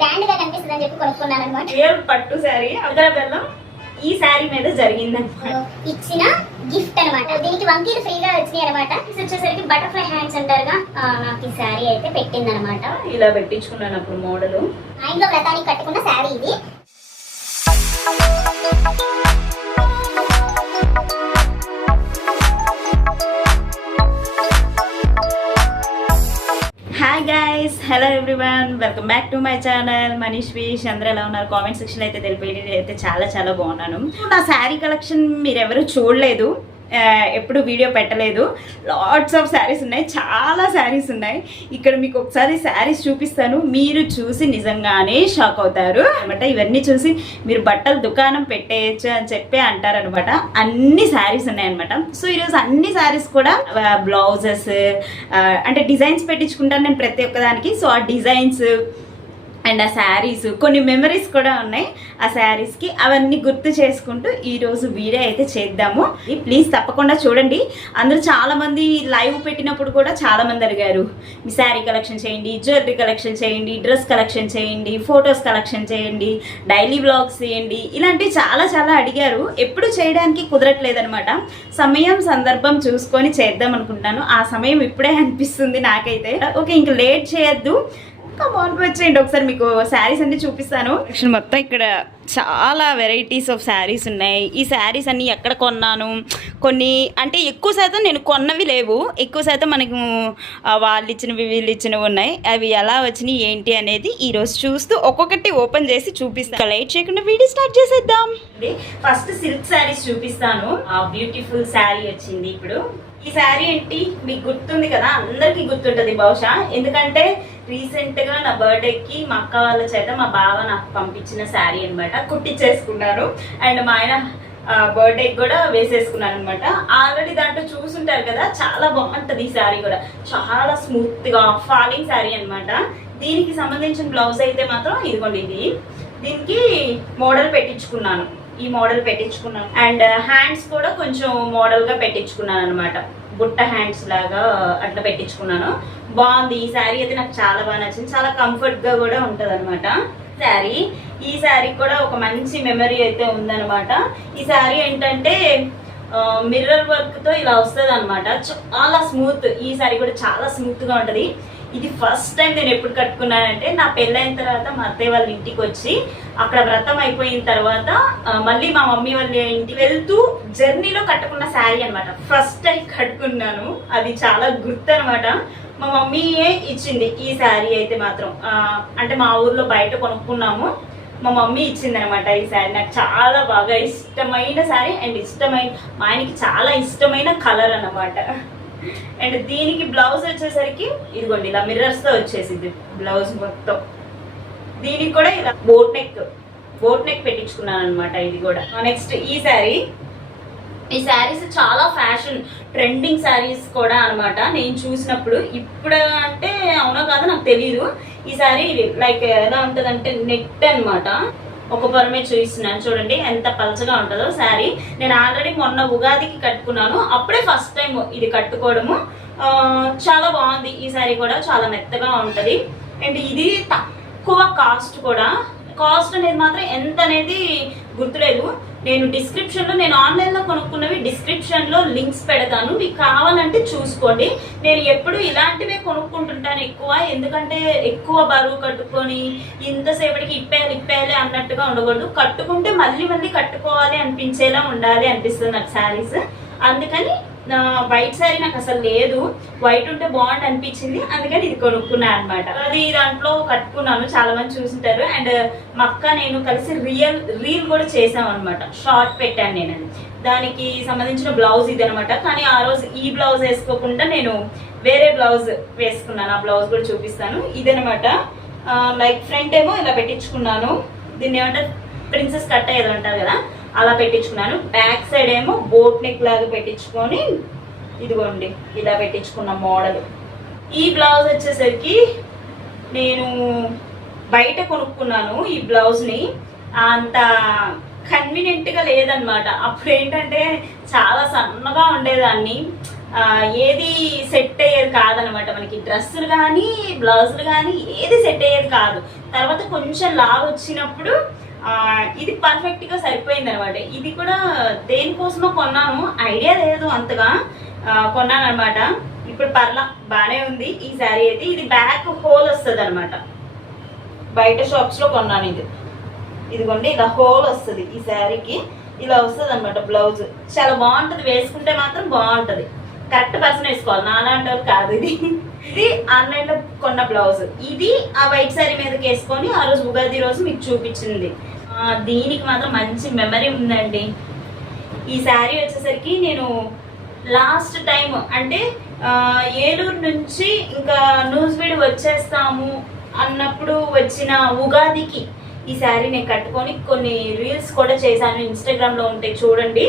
Grand గా కనిపిస్తుంది అని చెప్పి కొనుక్కున్నాను అనమాట. రియల్ పట్టు శారీ అదర బెల్లం ఈ శారీ మీద జరిగిందన్నమాట. ఇచ్చిన గిఫ్ట్ అనమాట. దీనికి వంకీలు ఫ్రీగా వచ్చినాయి అనమాట. వచ్చేసరికి బటర్ఫ్లై హ్యాండ్స్ అంటారుగా, నాకు ఈ శారీ అయితే పెట్టింది అనమాట. ఇలా పెట్టించుకున్నాను అప్పుడు మోడల్. మా ఇంట్లో వ్రతానికి కట్టుకున్న శారీ ఇది. Hi guys, hello everyone, welcome back to my channel Manish wish. అందరూ ఎలా ఉన్నారు? కామెంట్ సెక్షన్ అయితే తెలిపేది. అయితే చాలా బాగున్నాను. నా శారీ కలెక్షన్ మీరు ఎవరు చూడలేదు, ఎప్పుడు వీడియో పెట్టలేదు. లాట్స్ ఆఫ్ శారీస్ ఉన్నాయి, చాలా శారీస్ ఉన్నాయి. ఇక్కడ మీకు ఒకసారి శారీస్ చూపిస్తాను, మీరు చూసి నిజంగానే షాక్ అవుతారు అనమాట. ఇవన్నీ చూసి మీరు బట్టలు దుకాణం పెట్టేయచ్చు అని చెప్పి అంటారనమాట. అన్ని శారీస్ ఉన్నాయన్నమాట. సో ఈరోజు అన్ని శారీస్ కూడా బ్లౌజెస్ అంటే డిజైన్స్ పెట్టించుకుంటాను నేను ప్రతి ఒక్కదానికి. సో ఆ డిజైన్స్ అండ్ ఆ శారీస్, కొన్ని మెమరీస్ కూడా ఉన్నాయి ఆ శారీస్కి. అవన్నీ గుర్తు చేసుకుంటూ ఈరోజు వీడియో అయితే చేద్దాము. ప్లీజ్ తప్పకుండా చూడండి. అందరూ చాలామంది లైవ్ పెట్టినప్పుడు కూడా చాలామంది అడిగారు, మీ శారీ కలెక్షన్ చేయండి, జ్యువెలరీ కలెక్షన్ చేయండి, డ్రెస్ కలెక్షన్ చేయండి, ఫొటోస్ కలెక్షన్ చేయండి, డైలీ వ్లాగ్స్ చేయండి, ఇలాంటివి చాలా అడిగారు. ఎప్పుడు చేయడానికి కుదరట్లేదు అనమాట. సమయం సందర్భం చూసుకొని చేద్దాం అనుకుంటాను. ఆ సమయం ఇప్పుడే అనిపిస్తుంది నాకైతే. ఓకే, ఇంక లేట్ చేయొద్దు, వచ్చేయండి. ఒకసారి మీకు శారీస్ అన్ని చూపిస్తాను. మొత్తం ఇక్కడ చాలా వెరైటీస్ ఆఫ్ శారీస్ ఉన్నాయి. ఈ శారీస్ అన్ని ఎక్కడ కొన్నాను, కొన్ని అంటే ఎక్కువ శాతం నేను కొన్నవి లేవు, ఎక్కువ శాతం మనకు వాళ్ళు ఇచ్చినవి వీళ్ళు ఇచ్చినవి ఉన్నాయి. అవి ఎలా వచ్చినాయి ఏంటి అనేది ఈరోజు చూస్తూ ఒక్కొక్కటి ఓపెన్ చేసి చూపిస్తాను. లైట్ చేయకుండా వీడియో స్టార్ట్ చేసేద్దాం. ఫస్ట్ సిల్క్ శారీస్ చూపిస్తాను. బ్యూటిఫుల్ శారీ వచ్చింది ఇప్పుడు. ఈ శారీ ఏంటి మీకు గుర్తుంది కదా, అందరికీ గుర్తుంటుంది బహుశా. ఎందుకంటే రీసెంట్గా నా బర్త్డేకి మా అక్క వాళ్ళ చేత మా బావ నాకు పంపించిన శారీ అనమాట. కుట్టించేసుకున్నాను అండ్ మా ఆయన బర్త్డేకి కూడా వేసేసుకున్నాను అనమాట. ఆల్రెడీ దాంట్లో చూసుంటారు కదా, చాలా బాగుంటుంది ఈ శారీ కూడా. చాలా స్మూత్గా ఫాలింగ్ శారీ అనమాట. దీనికి సంబంధించిన బ్లౌజ్ అయితే మాత్రం ఇదిగోండి, ఇది దీనికి మోడల్ పెట్టించుకున్నాను. ఈ మోడల్ పెట్టించుకున్నాను అండ్ హ్యాండ్స్ కూడా కొంచెం మోడల్గా పెట్టించుకున్నాను అనమాట. బుట్ట హ్యాండ్స్ లాగా అట్లా పెట్టించుకున్నాను. బాగుంది ఈ శారీ అయితే, నాకు చాలా బాగా నచ్చింది. చాలా కంఫర్ట్గా కూడా ఉంటుంది అనమాట శారీ. ఈ శారీ కూడా ఒక మంచి మెమరీ అయితే ఉందన్నమాట. ఈ శారీ ఏంటంటే మిర్రర్ వర్క్తో ఇలా వస్తుంది అనమాట. చాలా స్మూత్. ఈ శారీ కూడా చాలా స్మూత్గా ఉంటుంది. ఇది ఫస్ట్ టైం నేను ఎప్పుడు కట్టుకున్నానంటే, నా పెళ్ళైన తర్వాత మా అత్తయ్య వాళ్ళ ఇంటికి వచ్చి అక్కడ వ్రతం అయిపోయిన తర్వాత మళ్ళీ మా మమ్మీ వాళ్ళ ఇంటికి వెళ్తూ జర్నీలో కట్టుకున్న శారీ అనమాట. ఫస్ట్ టైం కట్టుకున్నాను, అది చాలా గుర్తు అనమాట. మా మమ్మీయే ఇచ్చింది ఈ శారీ అయితే మాత్రం. అంటే మా ఊర్లో బయట కొనుక్కున్నాము, మా మమ్మీ ఇచ్చింది అనమాట ఈ శారీ. నాకు చాలా బాగా ఇష్టమైన శారీ అండ్ మా ఆయనకి చాలా ఇష్టమైన కలర్ అన్నమాట. అండ్ దీనికి బ్లౌజ్ వచ్చేసరికి ఇదిగోండి ఇలా మిర్రర్స్ తో వచ్చేసింది బ్లౌజ్ మొత్తం. దీనికి కూడా ఇలా బోట్ నెక్ పెట్టించుకున్నాను అనమాట. ఇది కూడా నెక్స్ట్ ఈ శారీస్ చాలా ఫ్యాషన్ ట్రెండింగ్ శారీస్ కూడా అనమాట. నేను చూసినప్పుడు ఇప్పుడు అంటే అవునో కాదో నాకు తెలియదు. ఈ శారీ లైక్ ఎలా ఉంటుంది అంటే నెట్ అనమాట. ఒక పొరమే చూపిస్తున్నాను చూడండి ఎంత పలచగా ఉంటుందో శారీ. నేను ఆల్రెడీ మొన్న ఉగాదికి కట్టుకున్నాను, అప్పుడే ఫస్ట్ టైం ఇది కట్టుకోవడము. చాలా బాగుంది ఈ శారీ కూడా, చాలా మెత్తగా ఉంటుంది. అండ్ ఇది తక్కువ కాస్ట్ కూడా. కాస్ట్ అనేది మాత్రం ఎంత అనేది గుర్తులేదు. నేను ఆన్లైన్లో కొనుక్కున్నవి డిస్క్రిప్షన్లో లింక్స్ పెడతాను, మీకు కావాలంటే చూసుకోండి. నేను ఎప్పుడు ఇలాంటివే కొనుక్కుంటుంటాను ఎక్కువ. ఎందుకంటే ఎక్కువ బరువు కట్టుకొని ఇంతసేపటికి ఇప్పేయాలి అన్నట్టుగా ఉండకూడదు. కట్టుకుంటే మళ్ళీ కట్టుకోవాలి అనిపించేలా ఉండాలి అనిపిస్తుంది నాకు శారీస్. అందుకని వైట్ శారీ నాకు అసలు లేదు, వైట్ ఉంటే బాగుంది అనిపించింది, అందుకని ఇది కొనుక్కున్నాను అనమాట. అది దాంట్లో కట్టుకున్నాను, చాలా మంది చూసింటారు. అండ్ మా అక్క నేను కలిసి రీల్ కూడా చేసాం అనమాట. షార్ట్ పెట్టాను నేను, దానికి సంబంధించిన బ్లౌజ్ ఇది అనమాట. కానీ ఆ రోజు ఈ బ్లౌజ్ వేసుకోకుండా నేను వేరే బ్లౌజ్ వేసుకున్నాను. ఆ బ్లౌజ్ కూడా చూపిస్తాను. ఇదనమాట. లైక్ ఫ్రంట్ ఏమో ఇలా పెట్టించుకున్నాను, దీన్ని ఏమంటారు ప్రిన్సెస్ కట్ ఏదో అంటారు కదా, అలా పెట్టించుకున్నాను. బ్యాక్ సైడ్ ఏమో బోట్ నెక్ లాగా పెట్టించుకొని ఇదిగోండి ఇలా పెట్టించుకున్న మోడల్. ఈ బ్లౌజ్ వచ్చేసరికి నేను బయట కొనుక్కున్నాను. ఈ బ్లౌజ్ని అంత కన్వీనియంట్గా లేదనమాట. అప్పుడు ఏంటంటే చాలా సన్నగా ఉండేదాన్ని, ఏది సెట్ అయ్యేది కాదనమాట. మనకి డ్రెస్సులు కానీ బ్లౌజులు కానీ ఏది సెట్ అయ్యేది కాదు. తర్వాత కొంచెం లావ్ వచ్చినప్పుడు ఇది పర్ఫెక్ట్గా సరిపోయింది అనమాట. ఇది కూడా దేనికోసమో కొన్నాను, ఐడియా లేదు అంతగా, కొన్నాను అనమాట. ఇప్పుడు పర్లా బాగానే ఉంది ఈ శారీ అయితే. ఇది బ్యాక్ హోల్ వస్తుంది అనమాట. బయట షాప్స్లో కొన్నాను ఇది. ఇదిగోండి ఇలా హోల్ వస్తుంది ఈ శారీకి, ఇలా వస్తుంది అనమాట బ్లౌజ్. చాలా బాగుంటుంది, వేసుకుంటే మాత్రం బాగుంటుంది. కరెక్ట్ పర్సన్ వేసుకోవాలి, నాలాంటి వాళ్ళు కాదు. ఇది ఆన్లైన్లో కొన్న బ్లౌజ్. ఇది ఆ వైట్ శారీ మీదకి వేసుకొని ఆ రోజు ఉగాది రోజు మీకు చూపించింది. దీనికి మాత్రం మంచి మెమరీ ఉందండి. ఈ శారీ వచ్చేసరికి నేను లాస్ట్ టైం అంటే ఏలూరు నుంచి ఇంకా నూజివీడు వచ్చేస్తాము అన్నప్పుడు వచ్చిన ఉగాదికి ఈ శారీ నేను కట్టుకొని కొన్ని రీల్స్ కూడా చేశాను, ఇన్స్టాగ్రామ్లో ఉంటాయి చూడండి.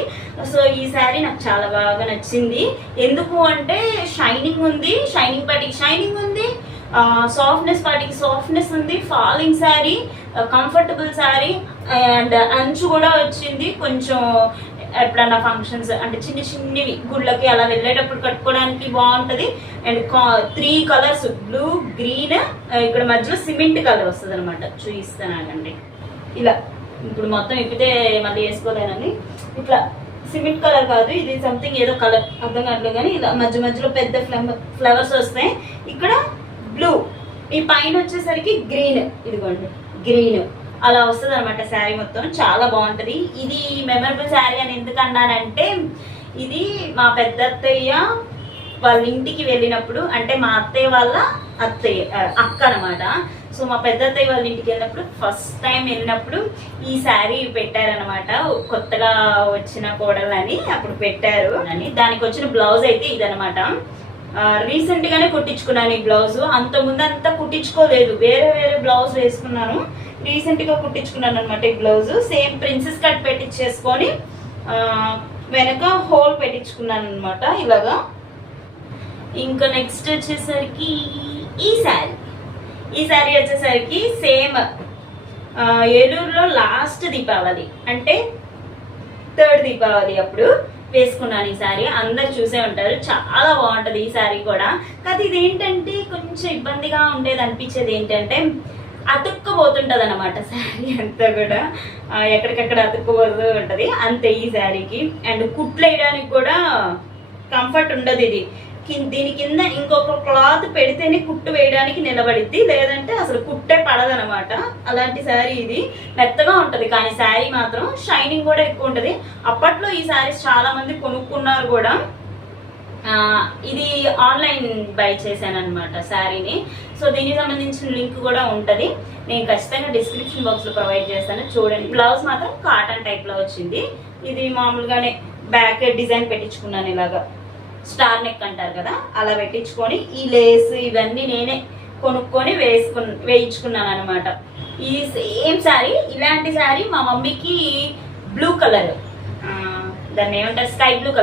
సో ఈ శారీ నాకు చాలా బాగా నచ్చింది. ఎందుకు అంటే షైనింగ్ ఉంది, షైనింగ్ పార్టీకి షైనింగ్ ఉంది, సాఫ్ట్నెస్ పార్టీకి సాఫ్ట్నెస్ ఉంది, falling sari, comfortable sari, and అంచు కూడా వచ్చింది. కొంచెం ఎప్పుడన్నా ఫంక్షన్స్ అంటే చిన్న చిన్నవి గుళ్ళకి అలా వెళ్ళేటప్పుడు కట్టుకోవడానికి బాగుంటుంది. అండ్ 3 కలర్స్, బ్లూ, గ్రీన్, ఇక్కడ మధ్యలో సిమెంట్ కలర్ వస్తుంది అనమాట. చూపిస్తానండి. ఇలా ఇప్పుడు మొత్తం ఇప్పితే మళ్ళీ వేసుకోలేనని ఇట్లా సిమెంట్ కలర్ కాదు, ఇది సంథింగ్ ఏదో కలర్ అర్థం కావట్లేదు కానీ ఇలా మధ్య మధ్యలో పెద్ద ఫ్లవర్స్ వస్తాయి. ఇక్కడ బ్లూ, ఈ పైన వచ్చేసరికి గ్రీన్, ఇదిగోండి గ్రీన్ అలా వస్తుంది అనమాట. శారీ మొత్తం చాలా బాగుంటుంది. ఇది మెమరబుల్ శారీ అని ఎందుకు అన్నానంటే ఇది మా పెద్ద అత్తయ్య వాళ్ళ ఇంటికి వెళ్ళినప్పుడు, అంటే మా అత్తయ్య వాళ్ళ అక్క అనమాట. సో మా పెద్ద అత్తయ్య వాళ్ళ ఇంటికి వెళ్ళినప్పుడు ఫస్ట్ టైం వెళ్ళినప్పుడు ఈ శారీ పెట్టారనమాట. కొత్తగా వచ్చిన కోడలని అప్పుడు పెట్టారు అని. దానికి వచ్చిన బ్లౌజ్ అయితే ఇదనమాట. రీసెంట్ గానే కుట్టించుకున్నాను ఈ బ్లౌజ్. అంత ముందు అంతా కుట్టించుకోలేదు, వేరే వేరే బ్లౌజ్ వేసుకున్నాను. రీసెంట్ గా కుట్టించుకున్నాను అనమాట ఈ బ్లౌజ్. సేమ్ ప్రిన్సెస్ కట్ పెట్టించేసుకొని వెనక హోల్ పెట్టించుకున్నాను అనమాట ఇలాగా. ఇంకా నెక్స్ట్ వచ్చేసరికి ఈ శారీ వచ్చేసరికి సేమ్ ఏలూరులో లాస్ట్ దీపావళి అంటే 3rd దీపావళి అప్పుడు వేసుకున్నాను ఈ శారీ. అందరు చూసే ఉంటారు, చాలా బాగుంటుంది ఈ శారీ కూడా. కానీ ఇదేంటంటే కొంచెం ఇబ్బందిగా ఉండేది అనిపించేది ఏంటంటే అతుక్కుపోతుంటది అనమాట శారీ అంతా కూడా, ఎక్కడికక్కడ అతుక్కుపోతూ ఉంటుంది అంతే ఈ శారీకి. అండ్ కుట్లు వేయడానికి కూడా కంఫర్ట్ ఉండదు. ఇది దీని కింద ఇంకొక క్లాత్ పెడితేనే కుట్టు వేయడానికి నిలబడిద్ది, లేదంటే అసలు కుట్టే పడదనమాట. అలాంటి శారీ ఇది. మెత్తగా ఉంటుంది కానీ శారీ మాత్రం షైనింగ్ కూడా ఎక్కువ ఉంటుంది. అప్పట్లో ఈ శారీస్ చాలా మంది కొనుక్కున్నారు కూడా. ఇది ఆన్లైన్ బై చేశాను అనమాట శారీని. సో దీనికి సంబంధించిన లింక్ కూడా ఉంటుంది, నేను ఖచ్చితంగా డిస్క్రిప్షన్ బాక్స్లో ప్రొవైడ్ చేస్తాను, చూడండి. బ్లౌజ్ మాత్రం కాటన్ టైప్లో వచ్చింది. ఇది మామూలుగానే బ్యాక్ డిజైన్ పెట్టించుకున్నాను, ఇలాగా స్టార్ నెక్ అంటారు కదా అలా పెట్టించుకొని ఈ లేస్ ఇవన్నీ నేనే కొనుక్కొని వేయించుకున్నాను అనమాట. ఈ సేమ్ శారీ, ఇలాంటి శారీ మా మమ్మీకి బ్లూ కలర్, దాన్ని ఏమంటారు స్కై బ్లూ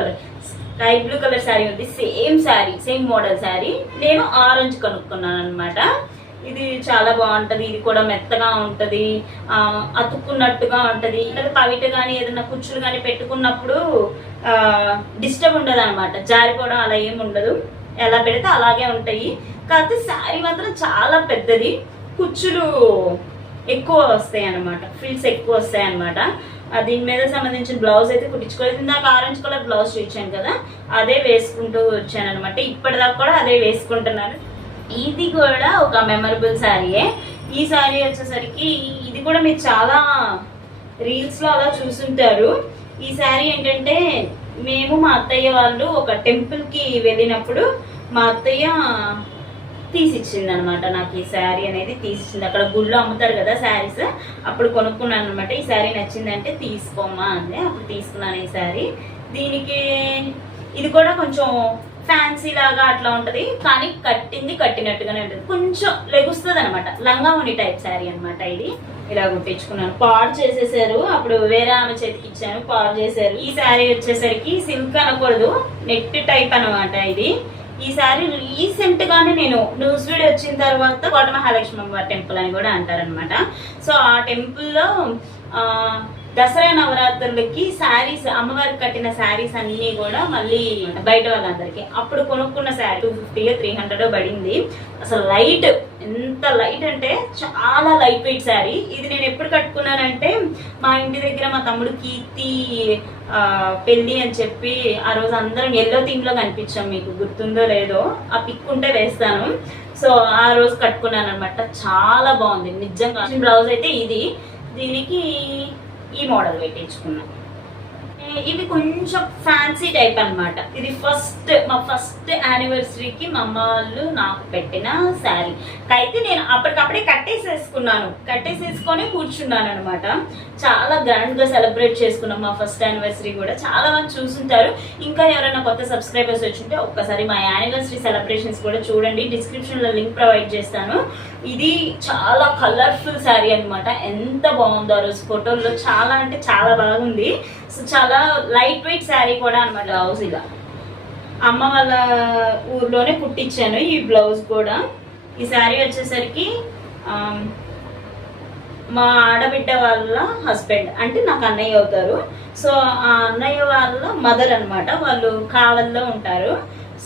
కలర్ శారీ ఉంది. Same sari, same model sari నేను ఆరెంజ్ కొనుక్కున్నాను అనమాట. ఇది చాలా బాగుంటుంది. ఇది కూడా మెత్తగా ఉంటుంది, అతుక్కున్నట్టుగా ఉంటుంది. లేదా పవిట కానీ ఏదైనా కుచ్చులు కానీ పెట్టుకున్నప్పుడు డిస్టర్బ్ ఉండదు అనమాట, జారిపోవడం అలా ఏమి ఉండదు. ఎలా పెడితే అలాగే ఉంటాయి. కాకపోతే శారీ మాత్రం చాలా పెద్దది, కుచ్చులు ఎక్కువ వస్తాయి అనమాట, ఫ్రిల్స్ ఎక్కువ వస్తాయి అనమాట. దీని మీద సంబంధించిన బ్లౌజ్ అయితే కుట్టించుకోలేదు. నాకు ఆరెంజ్ కలర్ బ్లౌజ్ చూపించాను కదా అదే వేసుకుంటూ వచ్చాను అనమాట. ఇప్పటిదాకా కూడా అదే వేసుకుంటున్నాను. ఇది కూడా ఒక మెమరబుల్ శారీయే. ఈ శారీ వచ్చేసరికి ఇది కూడా మీరు చాలా రీల్స్లో అలా చూసుంటారు. ఈ శారీ ఏంటంటే మేము మా అత్తయ్య వాళ్ళు ఒక టెంపుల్కి వెళ్ళినప్పుడు మా అత్తయ్య తీసిచ్చింది అనమాట. నాకు ఈ శారీ అనేది తీసిచ్చింది. అక్కడ గుళ్ళో అమ్ముతారు కదా శారీస్, అప్పుడు కొనుక్కున్నాను అనమాట. ఈ శారీ నచ్చిందంటే తీసుకోమ్మా అంది, అప్పుడు తీసుకున్నాను ఈ శారీ. దీనికి ఇది కూడా కొంచెం ఫ్యాన్సీ లాగా అట్లా ఉంటుంది, కానీ కట్టినట్టుగానే ఉంటుంది. కొంచెం లెగుస్తుంది అనమాట, లంగా ఉని టైప్ శారీ అనమాట. ఇది ఇలా కుట్టించుకున్నాను. పాడు చేసేసారు, అప్పుడు వేరే ఆమె చేతికి ఇచ్చాను, పాడు చేశారు. ఈ శారీ వచ్చేసరికి సిల్క్ అనకూడదు, నెట్ టైప్ అనమాట ఇది. ఈ శారీ రీసెంట్ గానే నేను నూజివీడు వచ్చిన తర్వాత కోట మహాలక్ష్మి అమ్మవారి టెంపుల్ అని కూడా అంటారనమాట. సో ఆ టెంపుల్లో దసరా నవరాత్రులకి శారీస్, అమ్మవారికి కట్టిన శారీస్ అన్నీ కూడా మళ్ళీ బయట వాళ్ళందరికీ అప్పుడు కొనుక్కున్న శారీ 250 300 పడింది. అసలు లైట్, ఎంత లైట్ అంటే చాలా లైట్ వెయిట్ శారీ. ఇది నేను ఎప్పుడు కట్టుకున్నానంటే మా ఇంటి దగ్గర మా తమ్ముడు కీర్తి పెళ్ళి అని చెప్పి ఆ రోజు అందరం ఎల్లో థీమ్ లో కనిపించాం, మీకు గుర్తుందో లేదో, ఆ పిక్ ఉంటే వేస్తాను. సో ఆ రోజు కట్టుకున్నాను అనమాట, చాలా బాగుంది నిజంగా. బ్లౌజ్ అయితే ఇది, దీనికి ఈ మోడల్ పెట్టించుకున్నాను. ఇవి కొంచెం ఫ్యాన్సీ టైప్ అన్నమాట. ఇది మా ఫస్ట్ యానివర్సరీకి మా అమ్మ వాళ్ళు నాకు పెట్టిన శారీ అయితే నేను అప్పటికప్పుడే కట్టేసేసుకొని కూర్చున్నాను అనమాట. చాలా గ్రాండ్ గా సెలబ్రేట్ చేసుకున్నాం మా ఫస్ట్ యానివర్సరీ కూడా. చాలా మంది చూసుంటారు, ఇంకా ఎవరైనా కొత్త సబ్స్క్రైబర్స్ వచ్చింటే ఒక్కసారి మా యానివర్సరీ సెలబ్రేషన్స్ కూడా చూడండి, డిస్క్రిప్షన్ లో లింక్ ప్రొవైడ్ చేస్తాను. ఇది చాలా కలర్ఫుల్ శారీ అనమాట, ఎంత బాగుందో ఆ రోజు ఫోటోల్లో, చాలా అంటే చాలా బాగుంది. సో చాలా లైట్ వెయిట్ శారీ కూడా అనమాట. బ్లౌజ్ ఇలా అమ్మ వాళ్ళ ఊర్లోనే కుట్టించాను ఈ బ్లౌజ్ కూడా. ఈ శారీ వచ్చేసరికి మా ఆడబిడ్డ వాళ్ళ హస్బెండ్, అంటే నాకు అన్నయ్య అవుతారు. సో ఆ అన్నయ్య వాళ్ళ మదర్ అనమాట, వాళ్ళు కావల్లో ఉంటారు.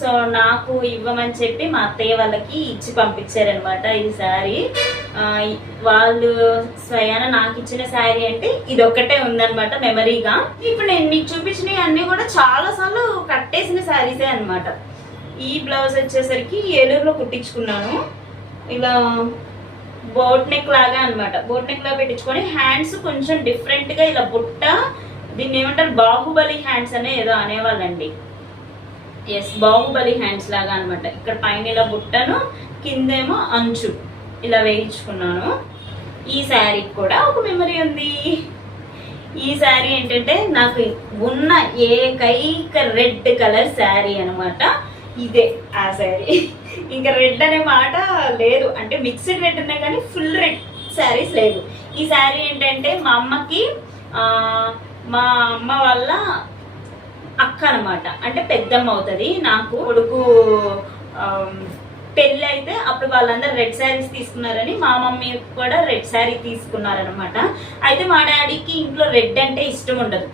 సో నాకు ఇవ్వమని చెప్పి మా అత్తయ్య వాళ్ళకి ఇచ్చి పంపించారనమాట ఈ శారీ. వాళ్ళు స్వయాన నాకు ఇచ్చిన శారీ అంటే ఇది ఒక్కటే ఉందనమాట మెమరీగా. ఇప్పుడు నేను మీకు చూపించినవి అన్నీ కూడా చాలా సార్లు కట్టేసిన శారీసే అనమాట. ఈ బ్లౌజ్ వచ్చేసరికి ఏలూరులో కుట్టించుకున్నాను. ఇలా బోట్ నెక్ లాగా అనమాట, బోట్ నెక్ లాగా పెట్టించుకొని హ్యాండ్స్ కొంచెం డిఫరెంట్ గా ఇలా బుట్ట, దీన్ని ఏమంటారు బాహుబలి హ్యాండ్స్ అనే ఏదో అనేవాళ్ళండి. ఎస్, బాహుబలి హ్యాండ్స్ లాగా అనమాట. ఇక్కడ పైన ఇలా బుట్టను, కిందేమో అంచు ఇలా వేయించుకున్నాను. ఈ శారీకి కూడా ఒక మెమరీ ఉంది. ఈ శారీ ఏంటంటే నాకు ఉన్న ఏకైక రెడ్ కలర్ శారీ అనమాట, ఇదే ఆ శారీ. ఇంకా రెడ్ అనే మాట లేదు, అంటే మిక్స్డ్ రెడ్ ఉన్నాయి కానీ ఫుల్ రెడ్ శారీస్ లేదు. ఈ శారీ ఏంటంటే మా అమ్మకి మా అమ్మ వాళ్ళ అక్క అనమాట, అంటే పెద్దమ్మ అవుతుంది. నాకు కొడుకు పెళ్ళి అయితే అప్పుడు వాళ్ళందరూ రెడ్ శారీస్ తీసుకున్నారని మా మమ్మీ కూడా రెడ్ శారీ తీసుకున్నారనమాట. అయితే మా డాడీకి ఇంట్లో రెడ్ అంటే ఇష్టం ఉండదు,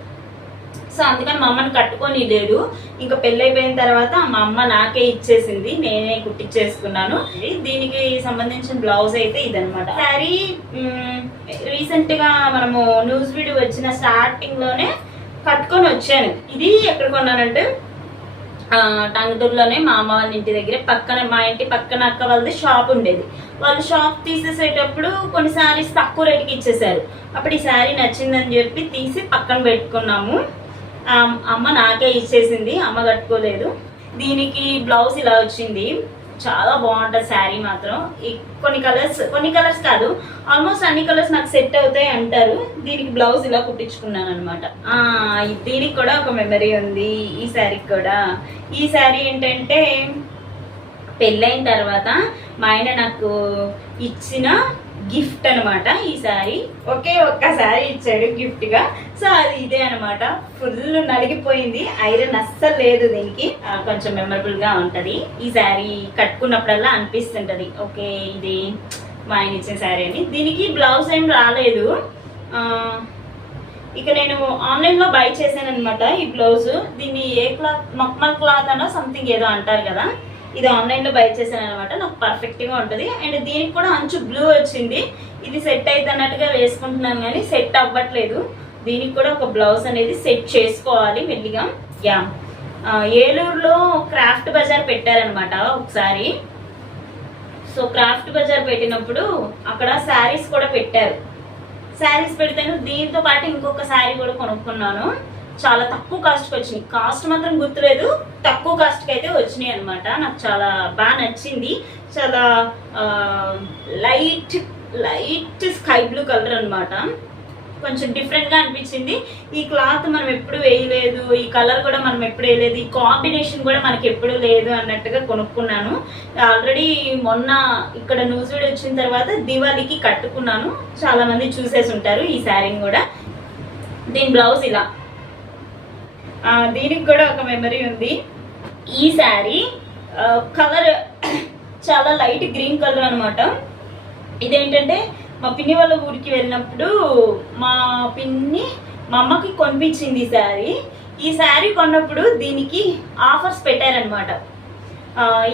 సో అందుకని మా అమ్మని కట్టుకొని లేదు. ఇంకా పెళ్ళి అయిపోయిన తర్వాత మా అమ్మ నాకే ఇచ్చేసింది, నేనే కుట్టించేసుకున్నాను. దీనికి సంబంధించిన బ్లౌజ్ అయితే ఇదనమాట. శారీ రీసెంట్ గా మనము న్యూస్ వీడియో వచ్చిన స్టార్టింగ్ లోనే కట్టుకొని వచ్చాను. ఇది ఎక్కడ కొన్నానంటే టంగుటూరులోనే మా అమ్మ వాళ్ళ ఇంటి దగ్గర పక్కన, మా ఇంటి పక్కన అక్క వాళ్ళది షాప్ ఉండేది. వాళ్ళు షాప్ తీసేసేటప్పుడు కొన్ని శారీస్ తక్కువ రేటుకి ఇచ్చేసారు. అప్పుడు ఈ శారీ నచ్చిందని చెప్పి తీసి పక్కన పెట్టుకున్నాము. అమ్మ నాకే ఇచ్చేసింది, అమ్మ కట్టుకోలేదు. దీనికి బ్లౌజ్ ఇలా వచ్చింది, చాలా బాగుంటుంది శారీ మాత్రం. కొన్ని కలర్స్ కాదు, ఆల్మోస్ట్ అన్ని కలర్స్ నాకు సెట్ అవుతాయి అంటారు. దీనికి బ్లౌజ్ ఇలా కుట్టించుకున్నాను అనమాట. దీనికి కూడా ఒక మెమరీ ఉంది ఈ శారీకి కూడా. ఈ శారీ ఏంటంటే పెళ్ళైన తర్వాత మా ఆయన నాకు ఇచ్చిన గిఫ్ట్ అనమాట. ఈ శారీ ఒక్క శారీ ఇచ్చాడు గిఫ్ట్ గా. సో అది ఇదే అనమాట, ఫుల్ నలిగిపోయింది, ఐరన్ అస్సలు లేదు. దీనికి కొంచెం మెమరబుల్ గా ఉంటది. ఈ శారీ కట్టుకున్నప్పుడల్లా అనిపిస్తుంటది, ఓకే ఇది మా ఆయన ఇచ్చిన శారీ అని. దీనికి బ్లౌజ్ ఏం రాలేదు. ఇక నేను ఆన్లైన్ లో బై చేశాను అనమాట ఈ బ్లౌజ్. దీన్ని ఏ క్లాత్, మక్మల్ క్లాత్ అనో సంథింగ్ ఏదో అంటారు కదా, ఇది ఆన్లైన్ లో బై చేశాను అనమాట. నాకు పర్ఫెక్ట్ గా ఉంటది. అండ్ దీనికి కూడా అంచు బ్లూ వచ్చింది. ఇది సెట్ అయితే అన్నట్టుగా వేసుకుంటున్నాను కానీ సెట్ అవ్వట్లేదు. దీనికి కూడా ఒక బ్లౌజ్ అనేది సెట్ చేసుకోవాలి మెల్లిగా. యా, ఏలూరులో క్రాఫ్ట్ బజార్ పెట్టారనమాట ఒకసారి. సో క్రాఫ్ట్ బజార్ పెట్టినప్పుడు అక్కడ శారీస్ కూడా పెట్టారు. శారీస్ పెడితేను దీంతో పాటు ఇంకొక శారీ కూడా కొనుక్కున్నాను. చాలా తక్కువ కాస్ట్కి వచ్చినాయి, కాస్ట్ మాత్రం గుర్తులేదు, తక్కువ కాస్ట్కి అయితే వచ్చినాయి అనమాట. నాకు చాలా బాగా నచ్చింది. చాలా లైట్ స్కై బ్లూ కలర్ అనమాట, కొంచెం డిఫరెంట్గా అనిపించింది. ఈ క్లాత్ మనం ఎప్పుడు వేయలేదు, ఈ కలర్ కూడా మనం ఎప్పుడు వేయలేదు, ఈ కాంబినేషన్ కూడా మనకి ఎప్పుడు లేదు అన్నట్టుగా కొనుక్కున్నాను. ఆల్రెడీ మొన్న ఇక్కడ న్యూస్ వీడియో వచ్చిన తర్వాత దివాళీకి కట్టుకున్నాను, చాలా మంది చూసేసి ఉంటారు ఈ శారీని కూడా. దీని బ్లౌజ్ ఇలా. దీనికి కూడా ఒక మెమరీ ఉంది. ఈ శారీ కలర్ చాలా లైట్ గ్రీన్ కలర్ అనమాట. ఇదేంటంటే మా పిన్ని వాళ్ళ ఊరికి వెళ్ళినప్పుడు మా పిన్ని మా అమ్మకి కొనిపించింది ఈ శారీ కొన్నప్పుడు దీనికి ఆఫర్స్ పెట్టారనమాట.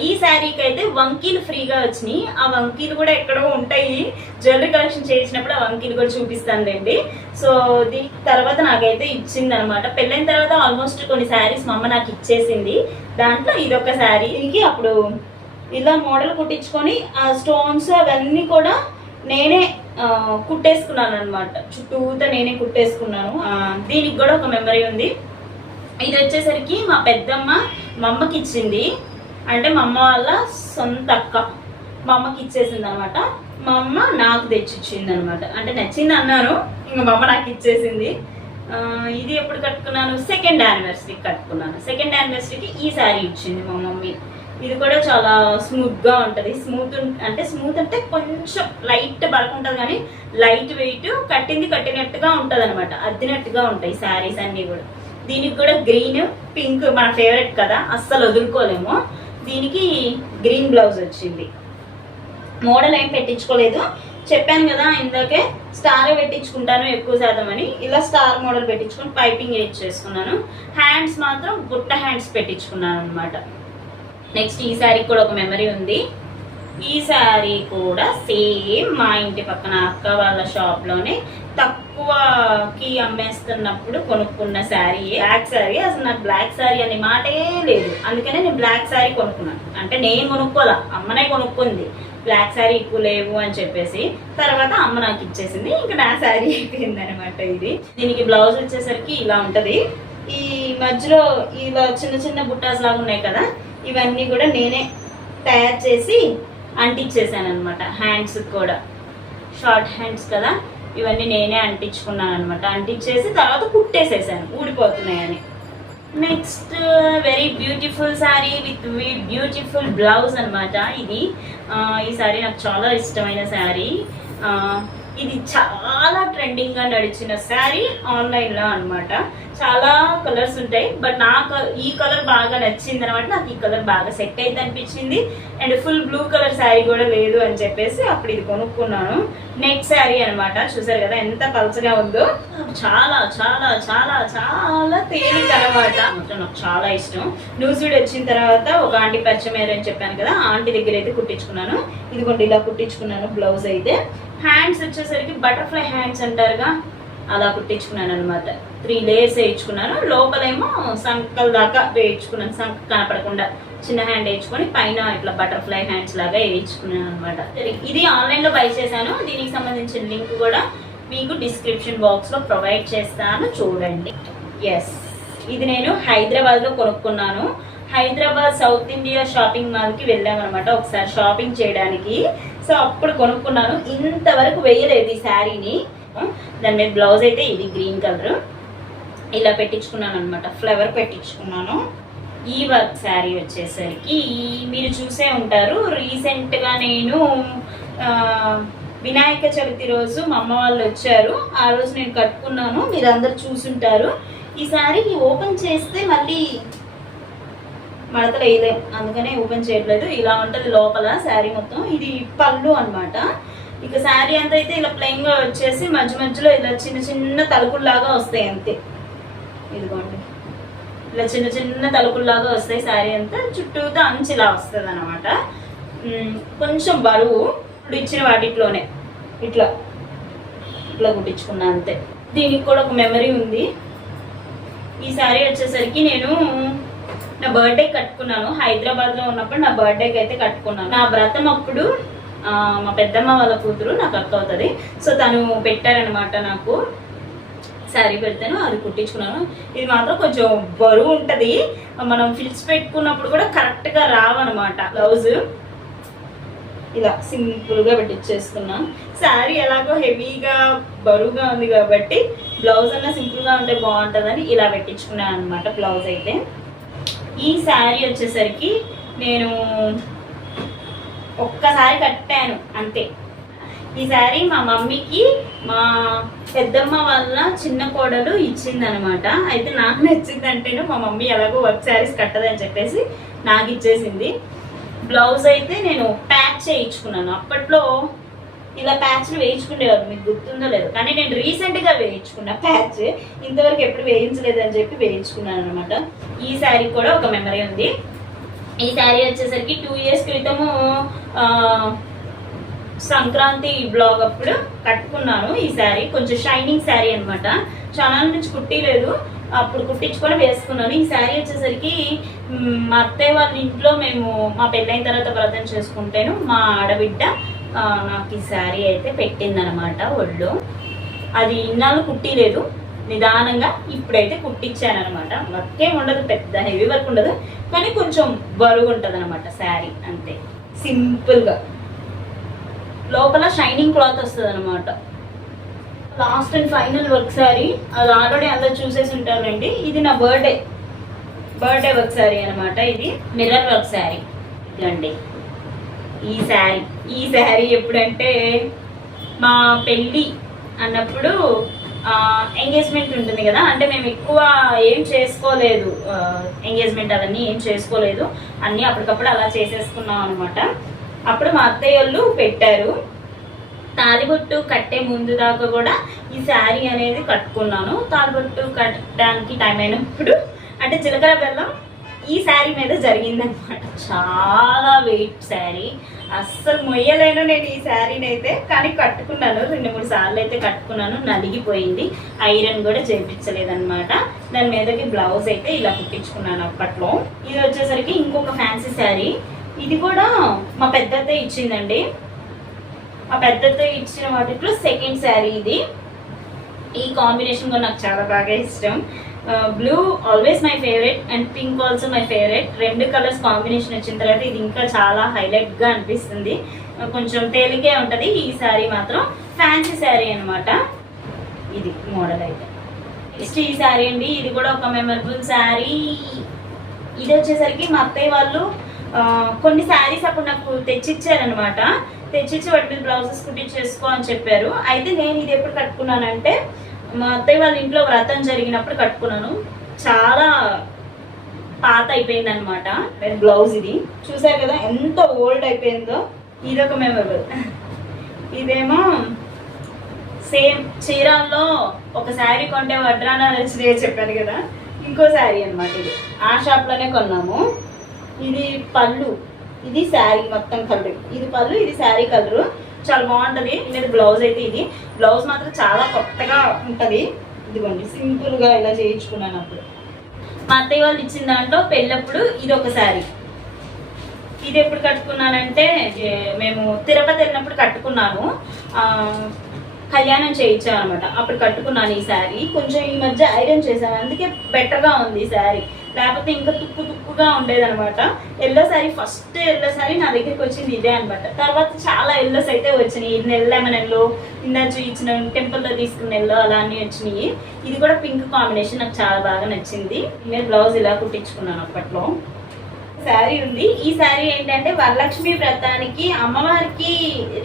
ఈ శారీకి అయితే వంకీలు ఫ్రీగా వచ్చినాయి. ఆ వంకీలు కూడా ఎక్కడో ఉంటాయి, జ్యువెలరీ కలెక్షన్ చేసినప్పుడు ఆ వంకీలు కూడా చూపిస్తానులేండి. సో దీని తర్వాత నాకైతే ఇచ్చింది అనమాట. పెళ్ళైన తర్వాత ఆల్మోస్ట్ కొన్ని శారీస్ మా అమ్మ నాకు ఇచ్చేసింది. దాంట్లో ఇదొక శారీ. దీనికి అప్పుడు ఇలా మోడల్ కుట్టించుకొని ఆ స్టోన్స్ అవన్నీ కూడా నేనే కుట్టేసుకున్నాను అనమాట. చుట్టూతో నేనే కుట్టేసుకున్నాను. దీనికి కూడా ఒక మెమరీ ఉంది. ఇది వచ్చేసరికి మా పెద్దమ్మ మా అమ్మకి ఇచ్చింది. అంటే మా అమ్మ వాళ్ళ సొంత అక్క మా అమ్మకి ఇచ్చేసింది అనమాట. మా అమ్మ నాకు తెచ్చిచ్చింది అనమాట. అంటే నచ్చింది అన్నాను, ఇంకా మా అమ్మ నాకు ఇచ్చేసింది. ఇది ఎప్పుడు కట్టుకున్నాను? సెకండ్ యానివర్సరీకి కట్టుకున్నాను. సెకండ్ యానివర్సరీకి ఈ శారీ ఇచ్చింది మా మమ్మీ. ఇది కూడా చాలా స్మూత్గా ఉంటుంది. స్మూత్ అంటే కొంచెం లైట్ బరక ఉంటుంది, కానీ లైట్ వెయిట్, కట్టినట్టుగా ఉంటుంది అనమాట. అద్దినట్టుగా ఉంటాయి శారీస్ అన్నీ కూడా. దీనికి కూడా గ్రీన్ పింక్ మన ఫేవరెట్ కదా, అస్సలు వదులుకోలేము. దీనికి గ్రీన్ బ్లౌజ్ వచ్చింది. మోడల్ ఏం పెట్టించుకోలేదు, చెప్పాను కదా ఇందాకే స్టార్ పెట్టించుకుంటాను ఎక్కువ శాతం అని. ఇలా స్టార్ మోడల్ పెట్టించుకొని పైపింగ్ చేసుకున్నాను. హ్యాండ్స్ మాత్రం బుట్ట హ్యాండ్స్ పెట్టించుకున్నాను అనమాట. నెక్స్ట్ ఈ శారీ కూడా ఒక మెమరీ ఉంది. ఈ శారీ కూడా సేమ్ మా ఇంటి పక్కన అక్క వాళ్ళ షాప్లోనే తక్కువకి అమ్మేస్తున్నప్పుడు కొనుక్కున్న శారీ. బ్లాక్ శారీ. అసలు నాకు బ్లాక్ శారీ అనే మాటే లేదు, అందుకనే నేను బ్లాక్ శారీ కొనుక్కున్నాను. అంటే నేను కొనుక్కోలే, అమ్మనే కొనుక్కుంది. బ్లాక్ శారీ ఎక్కువ లేవు అని చెప్పేసి తర్వాత అమ్మ నాకు ఇచ్చేసింది. ఇంకా నా శారీ అయిపోయింది అనమాట ఇది. దీనికి బ్లౌజ్ వచ్చేసరికి ఇలా ఉంటుంది. ఈ మధ్యలో ఇలా చిన్న బుట్టాస్ లాగా ఉన్నాయి కదా, ఇవన్నీ కూడా నేనే తయారు చేసి అంటించేసాను అనమాట. హ్యాండ్స్ కూడా షార్ట్ హ్యాండ్స్ కదా, ఇవన్నీ నేనే అంటించుకున్నాను అనమాట. అంటించేసి తర్వాత కుట్టేసేసాను ఊడిపోతున్నాయని. Next very beautiful sari with beautiful blouse అనమాట. ఈ శారీ నాకు చాలా ఇష్టమైన శారీ. ఇది చాలా ట్రెండింగ్గా నడిచిన శారీ ఆన్లైన్లో అనమాట. చాలా కలర్స్ ఉంటాయి, బట్ నాకు ఈ కలర్ బాగా నచ్చింది అనమాట. నాకు ఈ కలర్ బాగా సెట్ అయితే అనిపించింది. And full blue colour sari కూడా లేదు అని చెప్పేసి అప్పుడు ఇది కొనుక్కున్నాను. నెట్ శారీ అనమాట. చూసారు కదా ఎంత పల్చగా ఉందో. చాలా చాలా చాలా చాలా తేలిక అనమాట. నాకు చాలా ఇష్టం. న్యూస్ వీడియో వచ్చిన తర్వాత ఒక ఆంటీ పరిచయం అయ్యారని చెప్పాను కదా, ఆంటీ దగ్గర అయితే కుట్టించుకున్నాను. ఇదిగోండి ఇలా కుట్టించుకున్నాను. బ్లౌజ్ అయితే హ్యాండ్స్ వచ్చేసరికి బటర్ఫ్లై హ్యాండ్స్ అంటారుగా, అలా కుట్టించుకున్నాను అనమాట. 3 లేయర్స్ వేయించుకున్నాను. లోపలేమో సంకల దాకా వేయించుకున్నాను, సంక కనపడకుండా చిన్న హ్యాండ్ వేయించుకొని పైన ఇట్లా బటర్ఫ్లై హ్యాండ్స్ లాగా వేయించుకున్నాను అనమాట. ఇది ఆన్లైన్లో బై చేశాను. దీనికి సంబంధించిన లింక్ కూడా మీకు డిస్క్రిప్షన్ బాక్స్లో ప్రొవైడ్ చేస్తాను, చూడండి. ఎస్, ఇది నేను హైదరాబాద్లో కొనుక్కున్నాను. హైదరాబాద్ సౌత్ ఇండియా షాపింగ్ మాల్కి వెళ్ళామన్నమాట ఒకసారి షాపింగ్ చేయడానికి. సో అప్పుడు కొనుక్కున్నాను. ఇంతవరకు వేయలేదు ఈ శారీని. దాని మీద బ్లౌజ్ అయితే ఇది గ్రీన్ కలర్ ఇలా పెట్టించుకున్నాను అనమాట. ఫ్లవర్ పెట్టించుకున్నాను. ఈ వర్క్ శారీ వచ్చేసరికి మీరు చూసే ఉంటారు. రీసెంట్గా నేను వినాయక చవితి రోజు మా అమ్మ వాళ్ళు వచ్చారు, ఆ రోజు నేను కట్టుకున్నాను. మీరు అందరు చూసుంటారు. ఈ శారీ ఓపెన్ చేస్తే మళ్ళీ మడతలు వేయలేం, అందుకనే ఓపెన్ చేయట్లేదు. ఇలా ఉంటుంది లోపల శారీ మొత్తం. ఇది పళ్ళు అనమాట. ఇక శారీ అంతా అయితే ఇలా ప్లెయిన్గా వచ్చేసి మధ్యలో ఇలా చిన్న తలుపుల్లాగా వస్తాయి అంతే. ఇదిగోండి ఇలా చిన్న తలుపుల్లాగా వస్తాయి. శారీ అంతా చుట్టూతో అంచు ఇలా వస్తుంది అనమాట. కొంచెం బరువు. ఇప్పుడు ఇచ్చిన వాటిలోనే ఇట్లా కుట్టించుకున్నా అంతే. దీనికి కూడా ఒక మెమరీ ఉంది. ఈ శారీ వచ్చేసరికి నేను నా బర్త్డే కట్టుకున్నాను. హైదరాబాద్లో ఉన్నప్పుడు నా బర్త్డేకి అయితే కట్టుకున్నాను. నా వ్రతం అప్పుడు మా పెద్దమ్మ వాళ్ళ కూతురు నాకు అక్క అవుతుంది. సో తను పెట్టారనమాట నాకు శారీ పెడతాను, అది కుట్టించుకున్నాను. ఇది మాత్రం కొంచెం బరువు ఉంటుంది. మనం ఫిల్స్ పెట్టుకున్నప్పుడు కూడా కరెక్ట్గా రావన్నమాట. బ్లౌజ్ ఇలా సింపుల్గా పెట్టించేసుకున్నాను. శారీ ఎలాగో హెవీగా బరువుగా ఉంది కాబట్టి బ్లౌజ్ అన్నా సింపుల్గా ఉంటే బాగుంటుందని ఇలా పెట్టించుకున్నాను అనమాట. బ్లౌజ్ అయితే ఈ శారీ వచ్చేసరికి నేను ఒక్కసారి కట్టాను అంతే. ఈ శారీ మా మమ్మీకి మా పెద్దమ్మ వాళ్ళ చిన్న కోడలు ఇచ్చిందనమాట. అయితే నాకు నచ్చిందంటేనే మా మమ్మీ ఎలాగో వర్క్ శారీస్ కట్టదని చెప్పేసి నాకు ఇచ్చేసింది. బ్లౌజ్ అయితే నేను ప్యాచ్ చేయించుకున్నాను. అప్పట్లో ఇలా ప్యాచ్లు వేయించుకునేవారు, మీకు గుర్తుందో లేదు, కానీ నేను రీసెంట్గా వేయించుకున్నా ప్యాచ్, ఇంతవరకు ఎప్పుడు వేయించలేదు అని చెప్పి వేయించుకున్నాను అనమాట. ఈ శారీ కూడా ఒక మెమరీ ఉంది. ఈ శారీ వచ్చేసరికి 2 years క్రితము సంక్రాంతి బ్లాగ్ అప్పుడు కట్టుకున్నాను. ఈ శారీ కొంచెం షైనింగ్ శారీ అనమాట, చాలా నుంచి కుట్టిలేదు, అప్పుడు కుట్టించుకొని వేసుకున్నాను. ఈ శారీ వచ్చేసరికి మా అత్తయ్య వాళ్ళ ఇంట్లో మేము మా పెళ్ళైన తర్వాత వ్రతం చేసుకుంటేను మా ఆడబిడ్డ నాకు ఈ శారీ అయితే పెట్టిందనమాట ఒళ్ళు. అది ఇన్నాళ్ళు కుట్టిలేదు, నిదానంగా ఇప్పుడైతే కుట్టించాను అనమాట. వర్క్ ఏమి ఉండదు, పెద్ద హెవీ వర్క్ ఉండదు, కానీ కొంచెం బరువు ఉంటుంది అనమాట శారీ, అంతే సింపుల్గా. లోపల షైనింగ్ క్లాత్ వస్తుంది అనమాట. Last and final work sari, అది ఆల్రెడీ అందరు చూసేసి ఉంటారండి. ఇది నా బర్త్డే వర్క్ శారీ అనమాట. ఇది మిర్రర్ వర్క్ శారీ. ఇదండి ఈ శారీ ఎప్పుడంటే మా పెళ్ళి అన్నప్పుడు ఎంగేజ్మెంట్ ఉంటుంది కదా, అంటే మేము ఎక్కువ ఏం చేసుకోలేదు, ఎంగేజ్మెంట్ అవన్నీ ఏం చేసుకోలేదు, అన్నీ అప్పటికప్పుడు అలా చేసేసుకున్నాం అనమాట. అప్పుడు మా అత్తయ్య వాళ్ళు పెట్టారు. తాలిబొట్టు కట్టే ముందు దాకా కూడా ఈ శారీ అనేది కట్టుకున్నాను. తాలిబొట్టు కట్టడానికి టైం అయినప్పుడు అంటే జీలకర్ర బెల్లం ఈ శారీ మీద జరిగిందనమాట. చాలా వెయిట్ శారీ, అస్సలు మొయ్యలేను నేను ఈ శారీని అయితే, కానీ కట్టుకున్నాను. 2-3 సార్లు అయితే కట్టుకున్నాను, నలిగిపోయింది, ఐరన్ కూడా చేయించలేదన్నమాట. దాని మీదకి బ్లౌజ్ అయితే ఇలా కుట్టించుకున్నాను అప్పట్లో. ఇది వచ్చేసరికి ఇంకొక ఫ్యాన్సీ శారీ, ఇది కూడా మా పెద్దతే ఇచ్చిందండి. మా పెద్దతే ఇచ్చిన వాటిలో సెకండ్ శారీ ఇది. ఈ కాంబినేషన్ కూడా నాకు చాలా బాగా ఇష్టం. Blue always my favourite and pink also my favourite. 2 colours combination వచ్చిన తర్వాత ఇది ఇంకా చాలా హైలైట్గా అనిపిస్తుంది, కొంచెం తేలికే ఉంటుంది. ఈ శారీ మాత్రం ఫ్యాన్సీ శారీ అనమాట. ఇది మోడల్ అయితే నెక్స్ట్ ఈ శారీ అండి, ఇది కూడా ఒక మెమరబుల్ శారీ. ఇది వచ్చేసరికి మా అత్తయ్య వాళ్ళు కొన్ని శారీస్ అప్పుడు నాకు తెచ్చిచ్చారనమాట. తెచ్చిచ్చి వాటి మీద బ్లౌజెస్ కుట్టించేసుకో అని చెప్పారు. అయితే నేను ఇది ఎప్పుడు కట్టుకున్నానంటే మా అత్తయ్య వాళ్ళ ఇంట్లో వ్రతం జరిగినప్పుడు కట్టుకున్నాను. చాలా పాత అయిపోయింది అనమాట బ్లౌజ్. ఇది చూసారు కదా ఎంత ఓల్డ్ అయిపోయిందో. ఇదొక మెమరబుల్. ఇదేమో సేమ్ చీరాల్లో ఒక శారీ కొంటే వడ్రానాలు వచ్చినాయో చెప్పాను కదా, ఇంకో శారీ అనమాట. ఇది ఆ షాప్లోనే కొన్నాము. ఇది పళ్ళు, ఇది శారీ మొత్తం కలర్. ఇది పళ్ళు, ఇది శారీ కలరు, చాలా బాగుంటుంది. ఇది బ్లౌజ్ అయితే, ఇది బ్లౌజ్ మాత్రం చాలా కొత్తగా ఉంటుంది. ఇదిగోండి సింపుల్గా ఇలా చేయించుకున్నాను అప్పుడు. మా అత్తయ్య వాళ్ళు ఇచ్చిన దాంట్లో పెళ్ళప్పుడు ఇది ఒక శారీ. ఇది ఎప్పుడు కట్టుకున్నానంటే మేము తిరుపతి వెళ్ళినప్పుడు కట్టుకున్నాను, కళ్యాణం చేయించాను అనమాట. అప్పుడు కట్టుకున్నాను ఈ శారీ. కొంచెం ఈ మధ్య ఐరన్ చేశాను, అందుకే బెటర్గా ఉంది ఈ శారీ, లేకపోతే ఇంకా తుక్కుగా ఉండేదనమాట. Yellow sari, first yellow sari నా దగ్గరికి వచ్చింది ఇదే అనమాట. తర్వాత చాలా ఎల్లోస్ అయితే వచ్చినాయి. లెమన్ ఎల్లో, ఇందా చూయించిన టెంపుల్లో తీసుకున్న ఎల్లో, అలా అన్నీ వచ్చినాయి. ఇది కూడా పింక్ కాంబినేషన్ నాకు చాలా బాగా నచ్చింది. నేను బ్లౌజ్ ఇలా కుట్టించుకున్నాను అప్పట్లో. శారీ ఉంది. ఈ శారీ ఏంటంటే వరలక్ష్మి వ్రతానికి అమ్మవారికి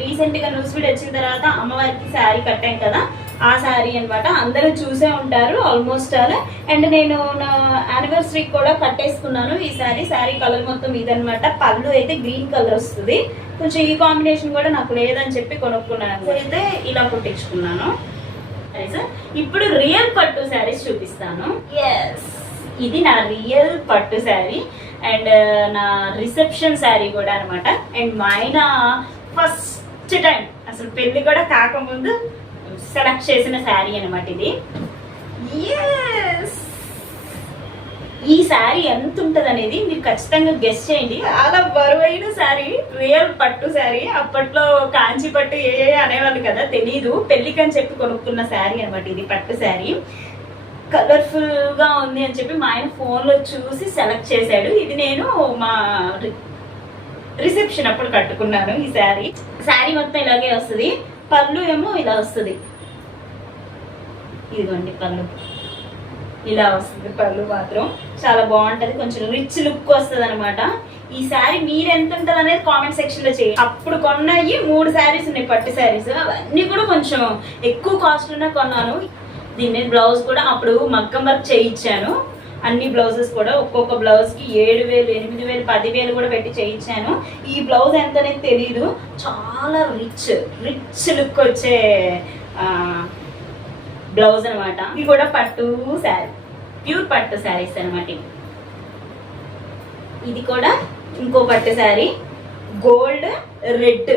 రీసెంట్గా న్యూస్ ఫీడ్ వచ్చిన తర్వాత అమ్మవారికి శారీ కట్టాం కదా, ఆ శారీ అనమాట. అందరూ చూసే ఉంటారు ఆల్మోస్ట్ ఆల్. అండ్ నేను నా యానివర్సరీకి కూడా కట్టేసుకున్నాను ఈ శారీ. శారీ కలర్ మొత్తం ఇదనమాట. పళ్ళు అయితే గ్రీన్ కలర్ వస్తుంది. కొంచెం ఈ కాంబినేషన్ కూడా నాకు లేదని చెప్పి కొనుక్కున్నాను, అయితే ఇలా కుట్టించుకున్నాను. ఇప్పుడు రియల్ పట్టు శారీస్ చూపిస్తాను. ఎస్, ఇది నా రియల్ పట్టు శారీ అండ్ నా రిసెప్షన్ శారీ కూడా అనమాట. అండ్ మా ఆయన ఫస్ట్ టైం అసలు పెళ్లి కూడా కాకముందు సెలెక్ట్ చేసిన శారీ అనమాట ఇది. ఈ శారీ ఎంత ఉంటుంది అనేది మీరు ఖచ్చితంగా గెస్ చేయండి. చాలా బరువైన శారీ, రియల్ పట్టు శారీ. అప్పట్లో కాంచి పట్టు ఏ అనేవాళ్ళు కదా, తెలీదు. పెళ్లికి అని చెప్పి కొనుక్కున్న శారీ అనమాట ఇది, పట్టు శారీ. కలర్ఫుల్ గా ఉంది అని చెప్పి మా ఆయన ఫోన్ లో చూసి సెలెక్ట్ చేశాడు. ఇది నేను మా రిసెప్షన్ అప్పుడు కట్టుకున్నాను ఈ శారీ. శారీ మొత్తం ఇలాగే వస్తుంది. పళ్ళు ఏమో ఇలా వస్తుంది, ఇదిగోండి పళ్ళు ఇలా వస్తుంది. పళ్ళు మాత్రం చాలా బాగుంటది, కొంచెం రిచ్ లుక్ వస్తుంది అనమాట. ఈ శారీ మీరు ఎంత ఉంటుంది అనేది కామెంట్ సెక్షన్ లో చేయండి. అప్పుడు కొన్నాయి 3 శారీస్ ఉన్నాయి, పట్టు శారీస్. అవన్నీ కూడా కొంచెం ఎక్కువ కాస్ట్ లోనే కొన్నాను. దీని బ్లౌజ్ కూడా అప్పుడు మగ్గం వర్క్ చేయించాను. అన్ని బ్లౌజెస్ కూడా ఒక్కొక్క బ్లౌజ్కి 7,000, 8,000, 10,000 కూడా పెట్టి చేయించాను. ఈ బ్లౌజ్ ఎంత అనేది తెలీదు, చాలా రిచ్ లుక్ వచ్చే బ్లౌజ్ అనమాట. ఇది కూడా పట్టు శారీ, ప్యూర్ పట్టు శారీస్ అనమాట. ఇది కూడా ఇంకో పట్టు శారీ, గోల్డ్ రెడ్,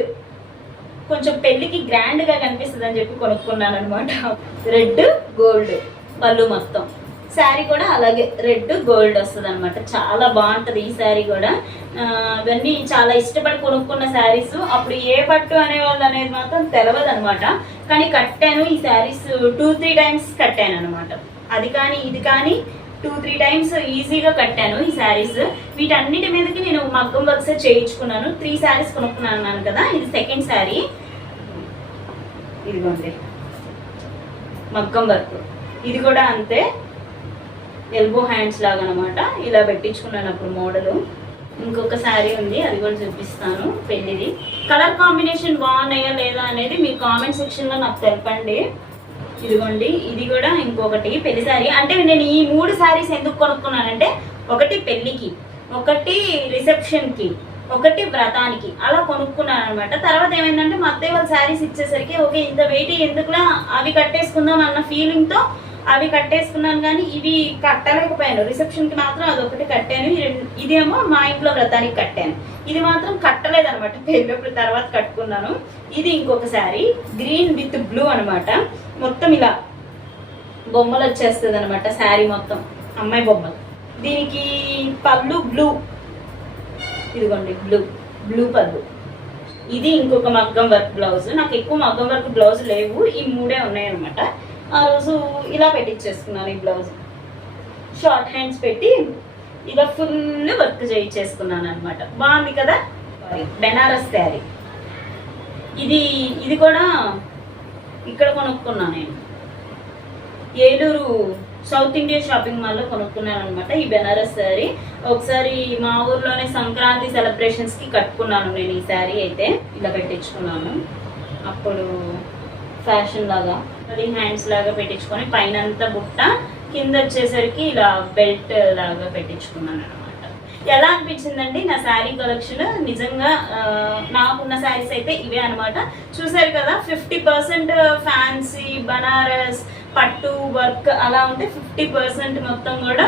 కొంచెం పెళ్ళికి గ్రాండ్గా కనిపిస్తుంది అని చెప్పి కొనుక్కున్నాను అనమాట. రెడ్ గోల్డ్ పళ్ళు మొత్తం, శారీ కూడా అలాగే రెడ్ గోల్డ్ వస్తుంది అనమాట. చాలా బాగుంటుంది ఈ శారీ కూడా. ఇవన్నీ చాలా ఇష్టపడి కొనుక్కున్న శారీస్. అప్పుడు ఏ పట్టు అనేవాళ్ళు అనేది మాత్రం తెలియదు అనమాట. కానీ కట్టాను ఈ శారీస్ 2-3 టైమ్స్ కట్టాను అనమాట. అది కానీ ఇది కానీ 2-3 టైమ్స్ ఈజీగా కట్టాను ఈ శారీస్. వీటన్నిటి మీదకి నేను మగ్గం వర్క్స్ చేయించుకున్నాను. 3 శారీస్ కొనుక్కున్నాను కదా, ఇది సెకండ్ శారీ. ఇదిగోండి మగ్గం వర్క్, ఇది కూడా అంతే, ఎల్బో హ్యాండ్స్ లాగా అనమాట. ఇలా పెట్టించుకున్నాను అప్పుడు మోడలు. ఇంకొక శారీ ఉంది, అది కూడా చూపిస్తాను పెళ్ళిది. కలర్ కాంబినేషన్ బాగున్నాయా లేదా అనేది మీ కామెంట్ సెక్షన్లో నాకు తెలపండి. ఇదిగోండి ఇది కూడా ఇంకొకటి పెళ్లి శారీ. అంటే నేను ఈ 3 శారీస్ ఎందుకు కొనుక్కున్నానంటే, ఒకటి పెళ్ళికి, ఒకటి రిసెప్షన్కి, ఒకటి వ్రతానికి అలా కొనుక్కున్నాను అనమాట. తర్వాత ఏమైందంటే మా అత్తయ్య వాళ్ళ శారీస్ ఇచ్చేసరికి ఓకే ఇంత వెయిట్ ఎందుకులా, అవి కట్టేసుకుందాం అన్న ఫీలింగ్తో అవి కట్టేసుకున్నాను. కానీ ఇవి కట్టలేకపోయాను. రిసెప్షన్కి మాత్రం అదొకటి కట్టాను, ఇదేమో మా ఇంట్లో వ్రతానికి కట్టాను. ఇది మాత్రం కట్టలేదనమాట, పెళ్ళప్పుడు తర్వాత కట్టుకున్నాను. ఇది ఇంకొక శారీ, గ్రీన్ విత్ బ్లూ అనమాట. మొత్తం ఇలా బొమ్మలు వచ్చేస్తుంది అనమాట శారీ మొత్తం, అమ్మాయి బొమ్మలు. దీనికి పళ్ళు బ్లూ, ఇదిగోండి బ్లూ పళ్ళు. ఇది ఇంకొక మగ్గం వర్క్ బ్లౌజ్. నాకు ఎక్కువ మగ్గం వర్క్ బ్లౌజ్ లేవు, ఈ 3 ఉన్నాయన్నమాట. ఆ రోజు ఇలా పెట్టించేసుకున్నాను ఈ బ్లౌజ్. షార్ట్ హ్యాండ్స్ పెట్టి ఇలా ఫుల్ వర్క్ చేయించేసుకున్నాను అనమాట. బాగుంది కదా. బెనారస్ శారీ. ఇది కూడా ఇక్కడ కొనుక్కున్నాను నేను, ఏలూరు సౌత్ ఇండియా షాపింగ్ మాల్లో కొనుక్కున్నాను అనమాట ఈ బెనారస్ శారీ. ఒకసారి మా ఊర్లోనే సంక్రాంతి సెలబ్రేషన్స్కి కట్టుకున్నాను నేను ఈ శారీ. అయితే ఇలా పెట్టించుకున్నాను అప్పుడు ఫ్యాషన్ లాగా, హ్యాండ్స్ లాగా పెట్టించుకొని పైన అంతా బుట్ట, కింద వచ్చేసరికి ఇలా బెల్ట్ లాగా పెట్టించుకున్నాను అనమాట. ఎలా అనిపించిందండి నా శారీ కలెక్షన్? నిజంగా నాకున్న శారీస్ అయితే ఇవే అనమాట. చూసారు కదా, 50% ఫ్యాన్సీ బనారస్ పట్టు వర్క్ అలా ఉంటే 50% మొత్తం కూడా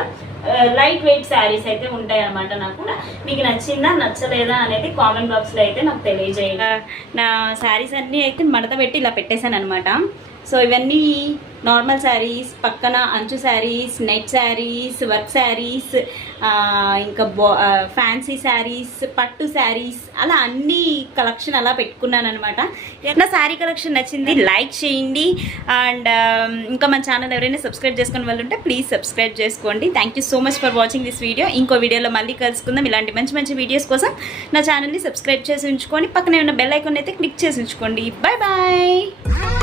లైట్ వెయిట్ శారీస్ అయితే ఉంటాయి అనమాట. నాకు మీకు నచ్చిందా నచ్చలేదా అనేది కామెంట్ బాక్స్లో అయితే నాకు తెలియజేయండి. నా శారీస్ అన్నీ అయితే మడత పెట్టి ఇలా పెట్టేశాను అనమాట. సో ఇవన్నీ నార్మల్ శారీస్, పక్కన అంచు శారీస్, నెట్ శారీస్, వర్క్ శారీస్, ఇంకా ఫ్యాన్సీ శారీస్, పట్టు శారీస్, అలా అన్ని కలెక్షన్ అలా పెట్టుకున్నాను అనమాట. నా శారీ కలెక్షన్ నచ్చింది లైక్ చేయండి. అండ్ ఇంకా మన ఛానల్ ఎవరైనా సబ్స్క్రైబ్ చేసుకుని వాళ్ళు ఉంటే ప్లీజ్ సబ్స్క్రైబ్ చేసుకోండి. Thank you so much for watching this video. ఇంకో వీడియోలో మళ్ళీ కలుసుకుందాం. ఇలాంటి మంచి మంచి వీడియోస్ కోసం నా ఛానల్ని సబ్స్క్రైబ్ చేసి ఉంచుకొని పక్కనే ఉన్న బెల్ ఐకాన్ అయితే క్లిక్ చేసి ఉంచుకోండి. Bye bye.